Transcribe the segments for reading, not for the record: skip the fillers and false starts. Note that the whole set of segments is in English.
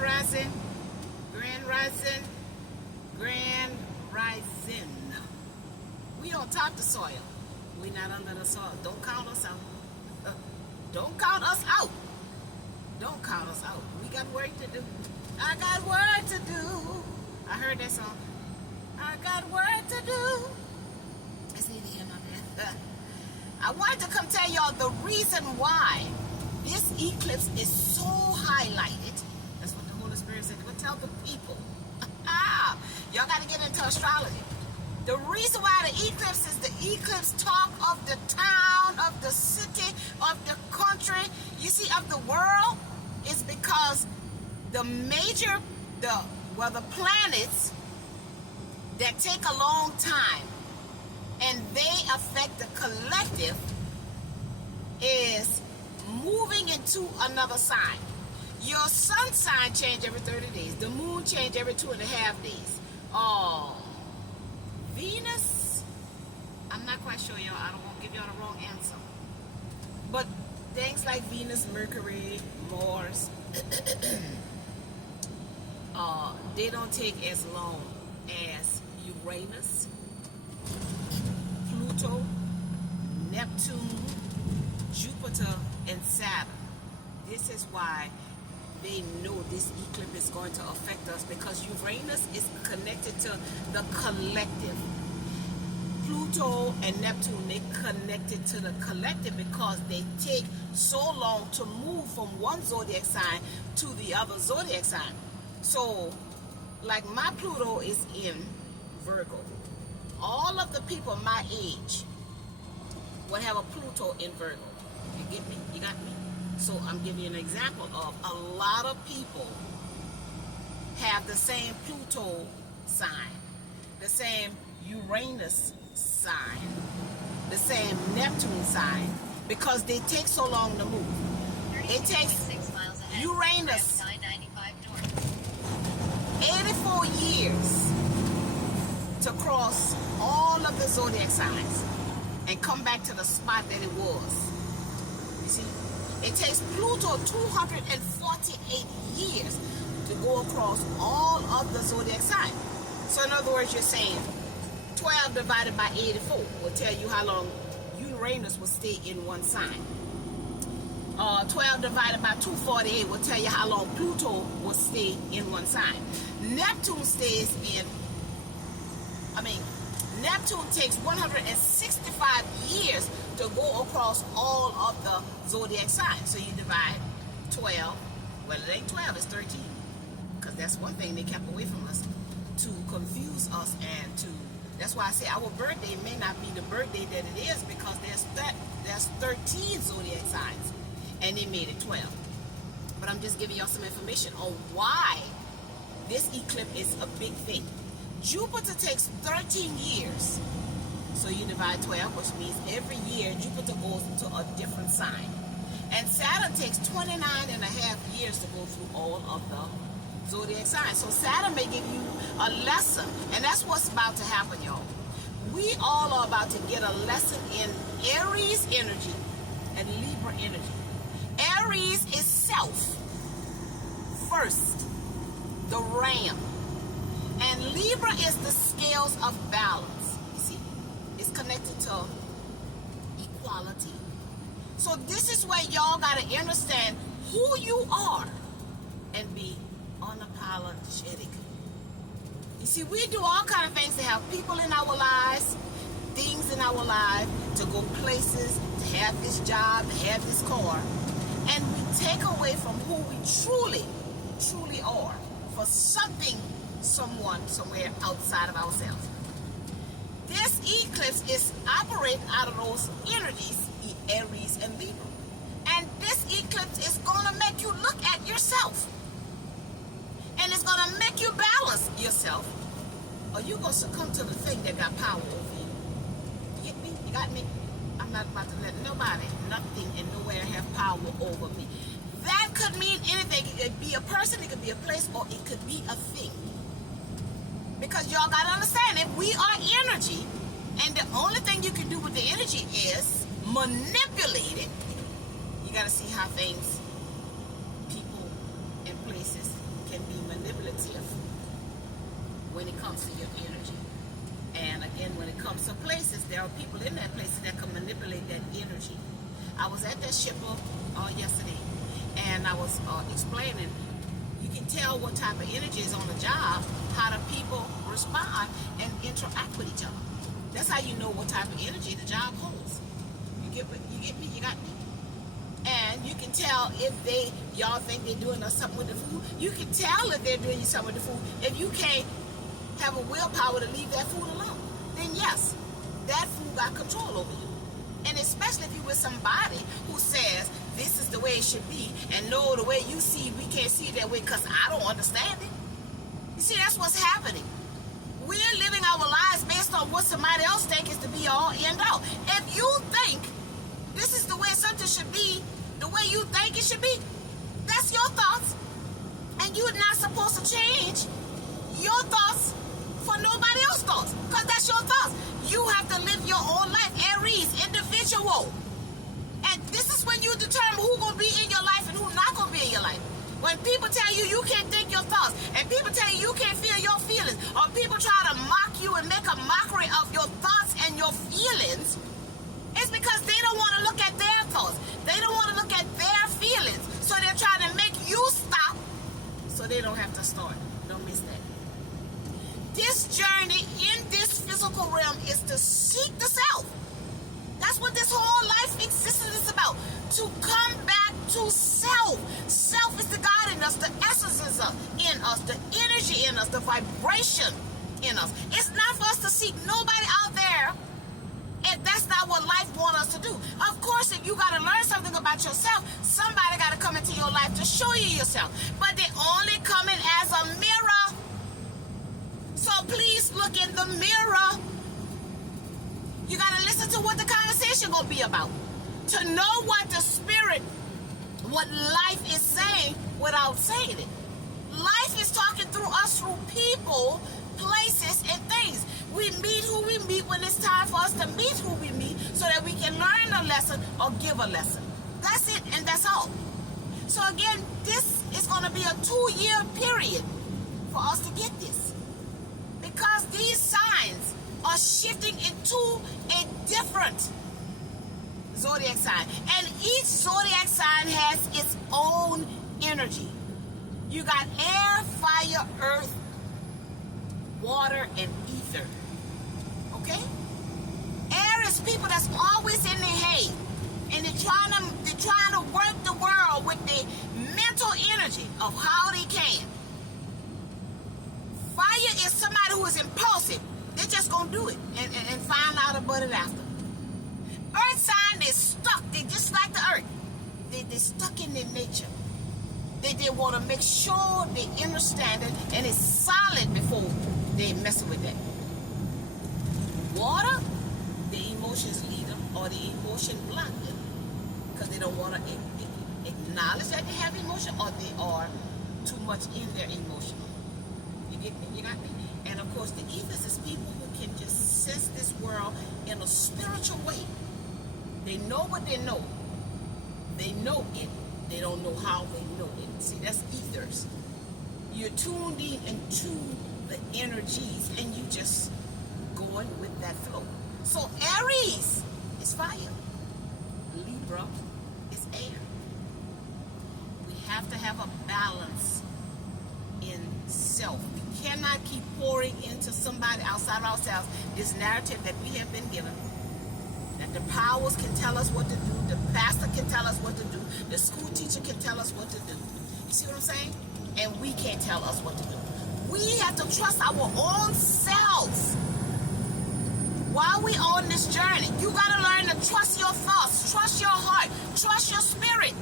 Rising, Grand Rising, Grand Rising. We on top of the soil. We not under the soil. Don't count us out. Don't count us out. Don't count us out. We got work to do. I got work to do. I heard that song. I got work to do. It's neither here nor there. I wanted to come tell y'all the reason why this eclipse is so highlighted. That's what the Holy Spirit said. Go tell the people. Y'all got to get into astrology. The reason why the eclipse is the eclipse talk of the town, of the city, of the country, you see, of the world, is because the planets that take a long time and they affect the collective is moving into another sign. Your sun sign change every 30 days. The moon change every 2.5 days. Oh, Venus, I'm not quite sure, y'all. I don't want to give y'all the wrong answer. But things like Venus, Mercury, Mars, they don't take as long as Uranus, Pluto, Neptune, Jupiter, and Saturn. This is why they know this eclipse is going to affect us, because Uranus is connected to the collective. Pluto and Neptune, they connected to the collective because they take so long to move from one zodiac sign to the other zodiac sign. So, like my Pluto is in Virgo. All of the people my age will have a Pluto in Virgo. You get me? You got me? So I'm giving you an example of a lot of people have the same Pluto sign, the same Uranus sign, the same Neptune sign, because they take so long to move. It takes Uranus 84 years to cross all of the zodiac signs and come back to the spot that it was. You see? It takes Pluto 248 years to go across all of the zodiac signs. So in other words, you're saying 12 divided by 84 will tell you how long Uranus will stay in one sign. 12 divided by 248 will tell you how long Pluto will stay in one sign. Neptune stays in, Neptune takes 165 years to go across all of the zodiac signs. So you divide 12, well, it ain't 12, it's 13. Because that's one thing they kept away from us, to confuse us and to, that's why I say our birthday may not be the birthday that it is, because there's 13 zodiac signs and they made it 12. But I'm just giving y'all some information on why this eclipse is a big thing. Jupiter takes 13 years. So you divide 12, which means every year Jupiter goes into a different sign. And Saturn takes 29.5 years to go through all of the zodiac signs. So Saturn may give you a lesson. And that's what's about to happen, y'all. We all are about to get a lesson in Aries energy and Libra energy. Aries is self. First, the ram. And Libra is the scales of balance. You see, it's connected to equality. So this is where y'all got to understand who you are and be unapologetic. You see, we do all kinds of things to have people in our lives, things in our life, to go places, to have this job, to have this car. And we take away from who we truly are for something, someone, somewhere outside of ourselves. This eclipse is operating out of those energies, Aries and Libra. And this eclipse is going to make you look at yourself. And it's going to make you balance yourself. Or you're going to succumb to the thing that got power over you. You get me? You got me? I'm not about to let nobody, nothing, and nowhere have power over me. That could mean anything. It could be a person, it could be a place, or it could be a thing. Because y'all got to understand, if we are energy, and the only thing you can do with the energy is manipulate it, you got to see how things, people, and places can manipulative when it comes to your energy. And again, when it comes to places, there are people in that places that can manipulate that energy. I was at that shipper yesterday, and I was explaining, you can tell what type of energy is on the job, how the people respond and interact with each other. That's how you know what type of energy the job holds. You get me? You got me? And you can tell if y'all think they're doing something with the food. You can tell if they're doing something with the food. If you can't have a willpower to leave that food alone, then yes, that food got control over you. And especially if you're with somebody who says this is the way it should be, and no, the way you see, we can't see it that way because I don't understand it. You see, that's what's happening. We're living our lives based on what somebody else thinks is the be all end all. If you think this is the way something should be, the way you think it should be, that's your thoughts. And you're not supposed to change your thoughts for nobody else's thoughts, because that's your thoughts. You have to live your own life, Aries, individual. And this is when you determine who's going to be in your life and who's not going to be in your life. When people tell you you can't think your thoughts, and people tell you you can't feel your feelings, or people try to mock you and make a mockery of your thoughts and your feelings, it's because they don't want to look at their thoughts. They don't want to look at their feelings. So they're trying to make you stop so they don't have to start. Don't miss that. This journey in this physical realm is to seek the self. That's what this whole life existence is about. To come back to self. Self is the God in us, the essence is in us, the energy in us, the vibration in us. It's not for us to seek nobody out there if that's not what life wants us to do. Of course, if you got to learn something about yourself, somebody got to come into your life to show you yourself. But they only come in as a mirror. So please look in the mirror. You got to listen to what the conversation going to be about. To know what the spirit, what life is saying without saying it. Life is talking through us, through people, places, and things. We meet who we meet when it's time for us to meet who we meet so that we can learn a lesson or give a lesson. That's it, and that's all. So again, this is going to be a 2-year period for us to get this. Because these signs are shifting into a different zodiac sign. And each zodiac sign has its own energy. You got air, fire, earth, water, and ether. Okay? Air is people that's always in their head. And they're trying to work the world with the mental energy of how they can. Fire is somebody who is impulsive. They're just going to do it and find out about it after. Earth sign, they're stuck. They're just like the earth. They're stuck in their nature. They want to make sure they understand it and it's solid before they mess with that. Water, the emotions lead them or the emotion block them because they don't want to acknowledge that they have emotion or they are too much in their emotion. You get me? You got me? And of course, the ethers is people who can just sense this world in a spiritual way. They know what they know. They know it. They don't know how they know it. See, that's ethers. You're tuned in into the energies and you just going with that flow. So Aries is fire. Libra is air. We have to have a balance in self. We cannot keep pouring into somebody outside of ourselves this narrative that we have been given. That the powers can tell us what to do, the pastor can tell us what to do, the school teacher can tell us what to do. You see what I'm saying? And we can't tell us what to do. We have to trust our own selves while we on this journey. You got to learn to trust your thoughts, trust your heart, trust your spirit,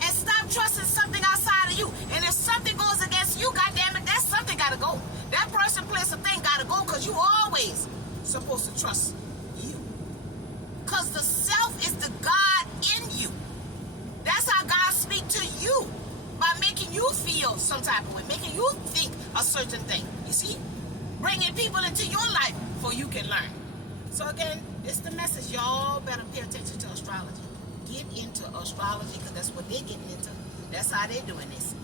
and stop trusting something outside of you. And if something goes against you, goddammit, that something got to go. That person, place, or thing got to go because you always supposed to trust you. Because the self is the God in you. That's how God speaks to you. By making you feel some type of way. Making you think a certain thing. You see? Bringing people into your life so you can learn. So again, it's the message. Y'all better pay attention to astrology. Get into astrology because that's what they're getting into. That's how they're doing this.